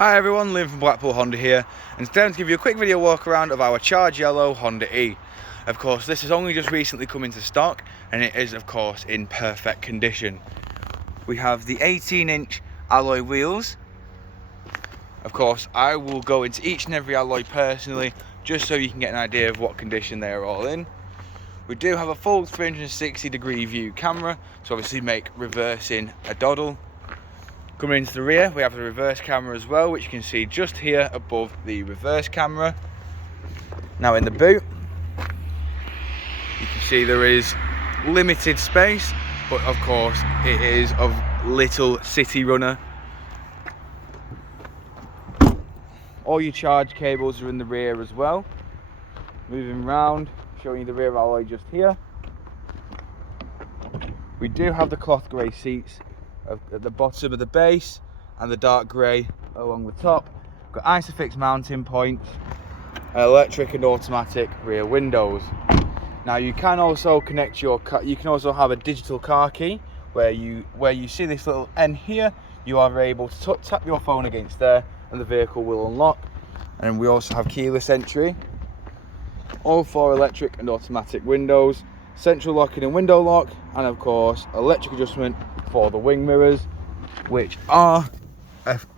Hi everyone, Lytham from Blackpool Honda here, and today I'm going to give you a quick video walk around of our Charge Yellow Honda E. Of course, this has only just recently come into stock, and it is of course in perfect condition. We have the 18-inch alloy wheels. Of course, I will go into each and every alloy personally, just so you can get an idea of what condition they are all in. We do have a full 360-degree view camera, to obviously make reversing a doddle. Coming into the rear, we have the reverse camera as well, which you can see just here above the reverse camera. Now in the boot, you can see there is limited space, but of course it is of little city runner. All your charge cables are in the rear as well. Moving round, showing you the rear alloy just here. We do have the cloth grey seats at the bottom of the base and the dark grey along the top. We've got ISOFIX mounting points, electric and automatic rear windows. Now you can also connect your car, you can also have a digital car key where you see this little N here, you are able to tap your phone against there and the vehicle will unlock. And we also have keyless entry, all 4 electric and automatic windows, central locking and window lock, and of course electric adjustment for the wing mirrors, which are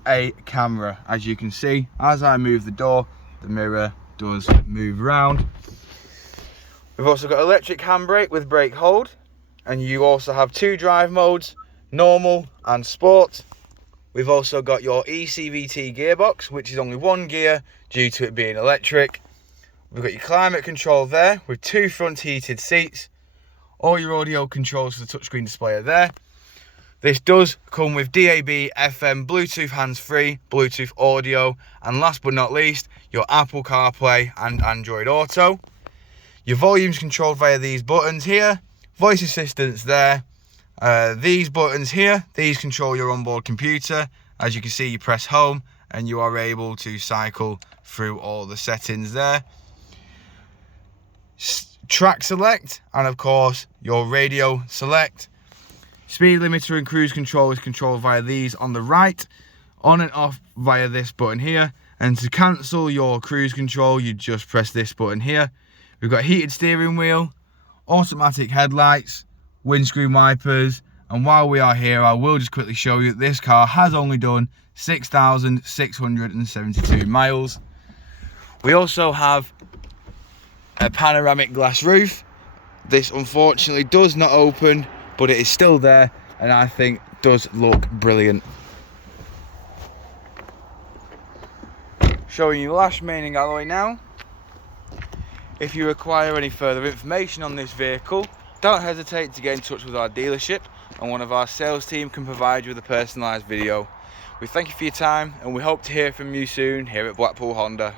a camera. As you can see, as I move the door, the mirror does move around. We've also got electric handbrake with brake hold, and you also have 2 drive modes, normal and sport. We've also got your ECVT gearbox, which is only 1 gear due to it being electric. We've got your climate control there with 2 front heated seats. All your audio controls for the touchscreen display are there. This does come with DAB, FM, Bluetooth hands-free, Bluetooth audio, and last but not least, your Apple CarPlay and Android Auto. Your volume's controlled via these buttons here, voice assistance there. These buttons here, these control your onboard computer. As you can see, you press home and you are able to cycle through all the settings there. Track select, and of course your radio select. Speed limiter and cruise control is controlled via these on the right, on and off via this button here. And to cancel your cruise control, you just press this button here. We've got heated steering wheel, automatic headlights, windscreen wipers, and while we are here, I will just quickly show you that this car has only done 6,672 miles. We also have a panoramic glass roof. This unfortunately does not open, but it is still there, and I think does look brilliant. Showing you lash maning alloy now. If you require any further information on this vehicle, don't hesitate to get in touch with our dealership, and one of our sales team can provide you with a personalised video. We thank you for your time, and we hope to hear from you soon here at Blackpool Honda.